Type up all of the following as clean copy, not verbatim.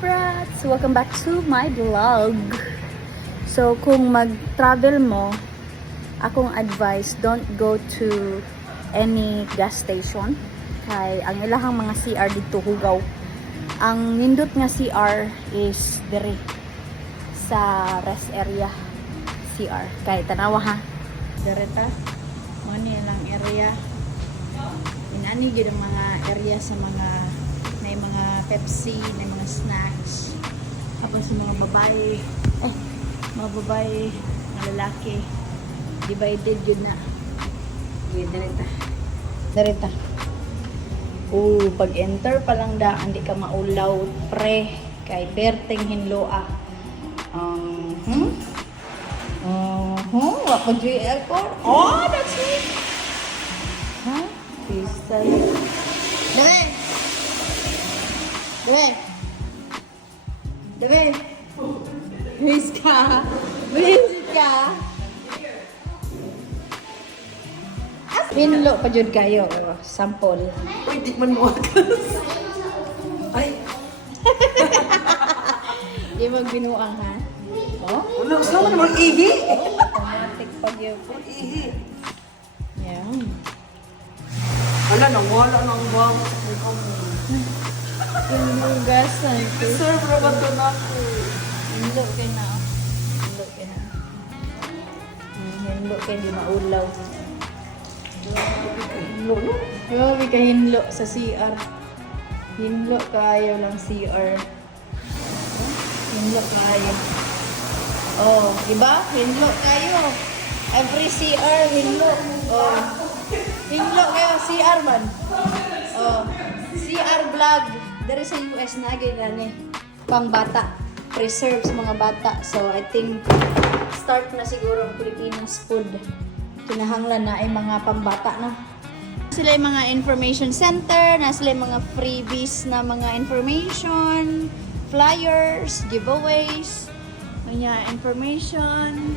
brats! Welcome back to my vlog. So, kung mag-travel mo, akong advice, don't go to any gas station. Kay ang ilahang mga CR dito hugaw. Ang nindot nga CR is dire sa rest area CR. Kay tanawa ha. Dire ta. Mo ni lang area. Inani gid ang mga area sa mga may mga Pepsi, may mga snacks. Tapos sa mga babae, mga babae, mga lalaki, divided yun na. Okay, darita. Darita. Pag-enter pa lang da, hindi ka maulaw, pre, kay Berteng Hinloa. Wako JL ko. Oh, that's it. Huh? Crystal. Dami! Dami! Dami! Please ka! Please ka! Minlo pa jud kayo. Sample. Uy, di man mo Ay, Di magbinuang ha? Oh? ano, gusto mo naman ihi? Automatic pag yun. Ihi. Yan. Wala nang wala nang bang. Hinugasan ko. Serve na ba ito na ako? Hinlo kay na. Hinlo kay na. Hinlo kay di maulaw. Hinlo, no? Grabe ka hinlo sa CR. Hinlo kayo lang CR. Hinlo kayo. Oh, diba? Hinlo kayo. Every CR, hinlo. Oh. Hinlo kayo, CR man. Oh. CR vlog. Dari sa US na gani. Pang bata. Preserve sa mga bata. So, I think start na siguro ang Pilipinas food. Kinahanglan na ay mga pambata na. Sila yung mga information center, na sila yung mga freebies na mga information, flyers, giveaways, mga information,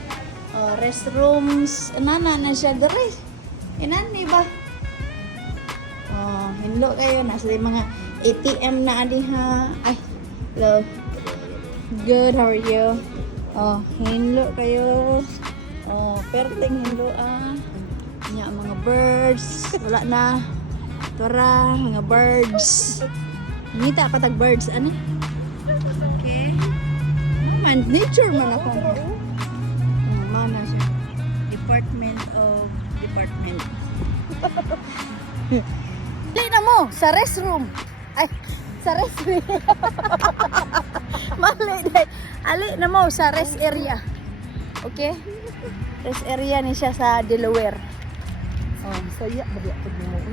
restrooms, na siya dere. Inani ba? Hinlo kayo, na sila yung mga ATM na adiha. Ay, hello. Good, how are you? Hinlo kayo. Perting hinlo Nya mga birds, wala na. Tora, mga birds. Ngita patag birds ani. Okay. Man, nature man ako. Mana siya. Department. Dili na mo sa restroom. Ay, sa restroom. Mali dai. Ali na mo sa rest area. Okay? Rest area ni siya sa Delaware. So yeah, bagi ako mo.